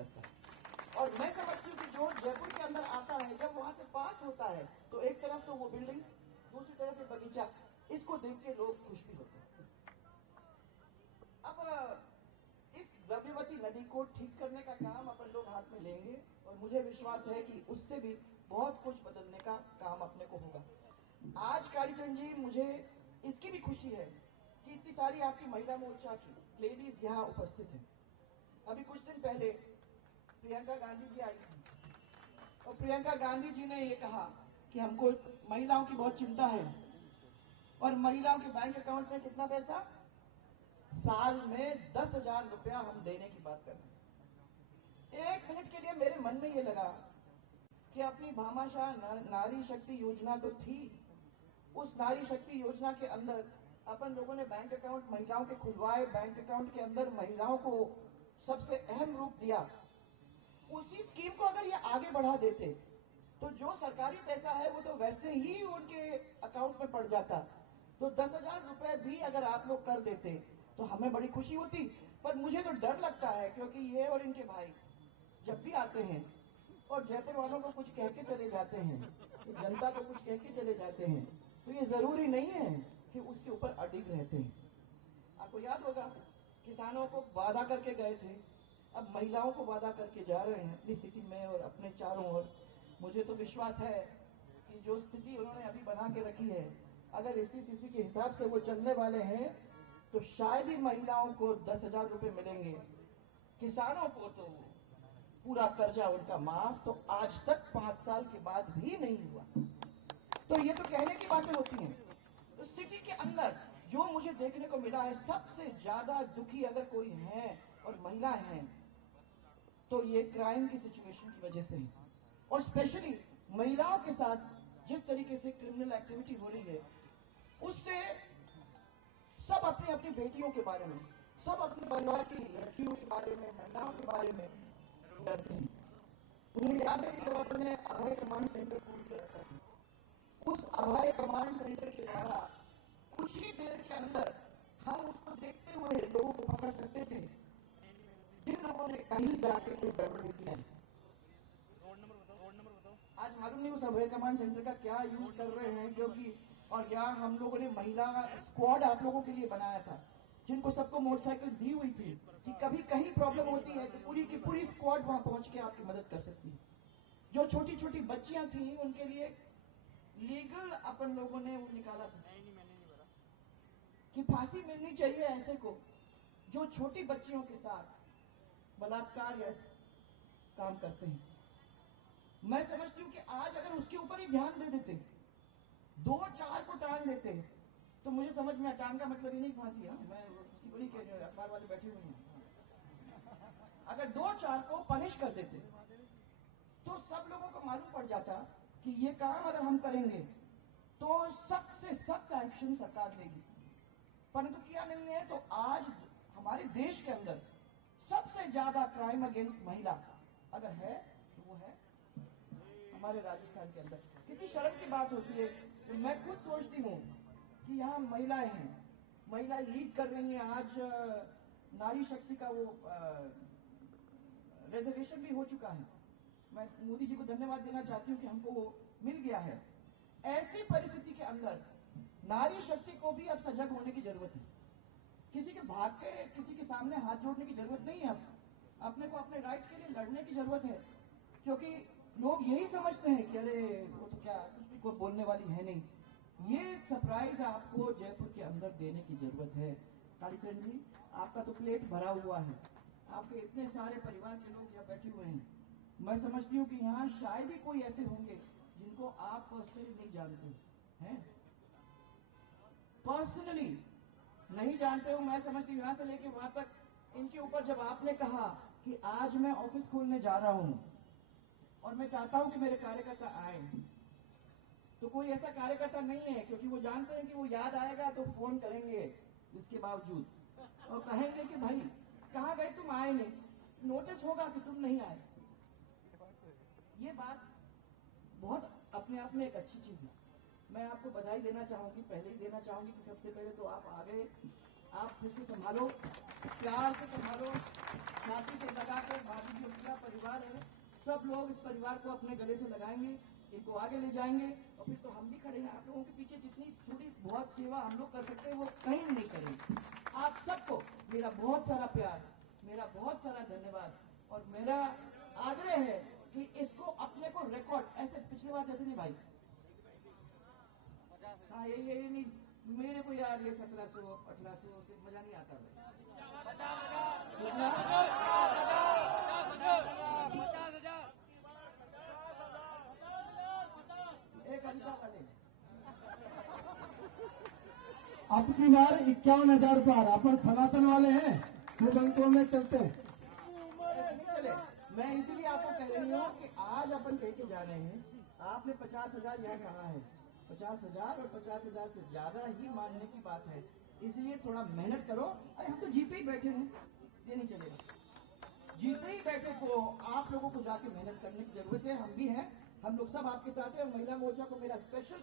करता है। और मैं समझती हूँ कि जो जयपुर के अंदर आता है, जब वहां से पास होता है तो एक तरफ तो वो बिल्डिंग, दूसरी तरफ ये बगीचा, इसको देख के लोग खुश भी होते हैं। अब इस द्रव्यवती नदी को ठीक करने का काम अपन लोग हाथ में लेंगे और मुझे विश्वास है कि उससे भी बहुत कुछ बदलने का काम अपने को होगा। आज कालीचंद जी, मुझे इसकी भी खुशी है कि इतनी सारी आपकी महिला मोर्चा की लेडीज यहाँ उपस्थित हैं। अभी कुछ दिन पहले प्रियंका गांधी जी आई थी और प्रियंका गांधी जी ने ये कहा कि हमको महिलाओं की बहुत चिंता है और महिलाओं के बैंक अकाउंट में कितना पैसा, साल में 10,000 रुपया हम देने की बात कर रहे हैं। एक मिनट के लिए मेरे मन में ये लगा कि अपनी भामाशाह नारी शक्ति योजना तो थी, उस नारी शक्ति योजना के अंदर अपन लोगों ने बैंक अकाउंट महिलाओं के खुलवाए, बैंक अकाउंट के अंदर महिलाओं को सबसे अहम रूप दिया। उसी स्कीम को अगर ये आगे बढ़ा देते तो जो सरकारी पैसा है वो तो वैसे ही उनके अकाउंट में पड़ जाता, तो 10,000 रुपए भी अगर आप लोग कर देते तो हमें बड़ी खुशी होती। पर मुझे तो डर लगता है, क्योंकि ये और इनके भाई जब भी आते हैं और जयपुर वालों को कुछ कह के चले जाते हैं, तो जनता को कुछ कह के चले जाते हैं, तो ये जरूरी नहीं है कि उसके ऊपर अडिग रहते हैं। आपको याद होगा, किसानों को वादा करके गए थे, अब महिलाओं को वादा करके जा रहे हैं अपनी सिटी में और अपने चारों ओर। मुझे तो विश्वास है कि जो स्थिति उन्होंने अभी बना के रखी है, अगर इसी स्थिति के हिसाब से वो चलने वाले हैं तो शायद ही महिलाओं को 10,000 रुपए मिलेंगे, किसानों को तो पूरा कर्जा उनका माफ, तो आज तक 5 साल के बाद भी नहीं हुआ। तो ये तो कहने की बातें होती हैं। तो सिटी के अंदर जो मुझे देखने को मिला है, सबसे ज्यादा दुखी अगर कोई है और महिला है तो ये क्राइम की सिचुएशन की वजह से है। और स्पेशली महिलाओं के साथ जिस तरीके से क्रिमिनल एक्टिविटी हो रही है, उससे सब अपनी अपनी बेटियों के बारे में, सब अपने परिवार की लड़कियों के बारे में, महिलाओं के बारे में डरते हैं। उन्हें याद है कि जब अपने अभय कमांड सेंटर खोल के रखा था, उस अभय कमांड सेंटर के द्वारा कुछ ही देर के अंदर हम उसको देखते हुए लोगों को पकड़ सकते थे जिन लोगों ने कहीं जाके कोई गड़बड़ी किया है। आज मालूम नहीं उस अभय कमांड सेंटर का क्या यूज कर रहे हैं, क्योंकि और यहाँ हम लोगों ने महिला स्क्वाड आप लोगों के लिए बनाया था, जिनको सबको मोटरसाइकिल दी हुई थी कि कभी कहीं प्रॉब्लम होती है तो पूरी की पूरी स्क्वाड वहां पहुंच के आपकी मदद कर सकती है। जो छोटी छोटी बच्चियां थी उनके लिए लीगल अपन लोगों ने वो निकाला था कि फांसी मिलनी चाहिए ऐसे को जो छोटी बच्चियों के साथ बलात्कार या काम करते हैं। मैं समझती हूं कि आज अगर उसके ऊपर ही ध्यान दे देते, 2-4 को टांग देते, तो मुझे समझ में, टांग का मतलब ही नहीं फांसी, मैं किसी बड़ी अखबार वाले बैठे हुए हैं, अगर 2-4 को पनिश कर देते तो सब लोगों को मालूम पड़ जाता कि ये काम अगर हम करेंगे तो सख्त से सख्त एक्शन सरकार लेगी। परंतु किया नहीं है। तो आज हमारे देश के अंदर सबसे ज्यादा क्राइम अगेंस्ट महिला अगर है तो वो है हमारे राजस्थान के अंदर। कितनी शर्म की बात होती है। तो मैं खुद सोचती हूँ कि यहाँ महिलाएं हैं, महिलाएं लीड कर रही हैं। आज नारी शक्ति का वो रिजर्वेशन भी हो चुका है। मैं मोदी जी को धन्यवाद देना चाहती हूँ कि हमको वो मिल गया है। ऐसी परिस्थिति के अंदर नारी शक्ति को भी अब सजग होने की जरूरत है। किसी के भाग के किसी के सामने हाथ जोड़ने की जरूरत नहीं है। अब अपने को अपने राइट के लिए लड़ने की जरूरत है, क्योंकि लोग यही समझते हैं कि अरे वो तो क्या कुछ भी कोई बोलने वाली है नहीं। ये सरप्राइज आपको जयपुर के अंदर देने की जरूरत है। कालीचरण जी, आपका तो प्लेट भरा हुआ है, आपके इतने सारे परिवार के लोग यहाँ बैठे हुए हैं। मैं समझती हूँ कि यहाँ शायद ही कोई ऐसे होंगे जिनको आप पर्सनली नहीं जानते हैं, पर्सनली नहीं जानते हो। मैं समझती हूँ यहाँ से लेके वहां तक, इनके ऊपर जब आपने कहा कि आज मैं ऑफिस खोलने जा रहा हूं और मैं चाहता हूं कि मेरे कार्यकर्ता आए, तो कोई ऐसा कार्यकर्ता नहीं है, क्योंकि वो जानते हैं कि वो याद आएगा तो फोन करेंगे इसके बावजूद और कहेंगे कि भाई कहाँ गए तुम, आए नहीं, नोटिस होगा कि तुम नहीं आए। ये बात बहुत अपने आप में एक अच्छी चीज है। मैं आपको बधाई देना चाहूंगी, पहले ही देना चाहूंगी कि सबसे पहले तो आप आ गए। आप फिर से संभालो, प्यार से संभालो, छाती से लगा के भाभी जी परिवार है, सब लोग इस परिवार को अपने गले से लगाएंगे, इनको आगे ले जाएंगे और फिर तो हम भी खड़े हैं आप लोगों के पीछे। जितनी थोड़ी बहुत सेवा हम लोग कर सकते हैं वो कहीं नहीं करेंगे। आप सबको मेरा बहुत सारा प्यार, मेरा बहुत सारा धन्यवाद और मेरा आग्रह है कि इसको अपने को रिकॉर्ड ऐसे पिछली बार जैसे नहीं भाई, हाँ ये नहीं मेरे को यार ये 1700 1800 से मजा नहीं आता भाई। एक अंका वाले अब की बार 51,000 पार। अपन सनातन वाले हैं, शुभ अंकों में चलते हैं। चले। मैं इसीलिए आपको कह रही हूँ कि आज अपन कह के जा रहे हैं, आपने 50,000 यहाँ कहा है, 50,000 और 50,000 से ज्यादा ही मानने की बात है, इसलिए थोड़ा मेहनत करो। अरे हम तो जीते ही बैठे हैं, ये नहीं चलेगा। जीते ही बैठे को आप लोगों को जाके मेहनत करने की जरूरत है, हम भी हैं, हम लोग सब आपके साथ हैं। महिला मोर्चा को मेरा स्पेशल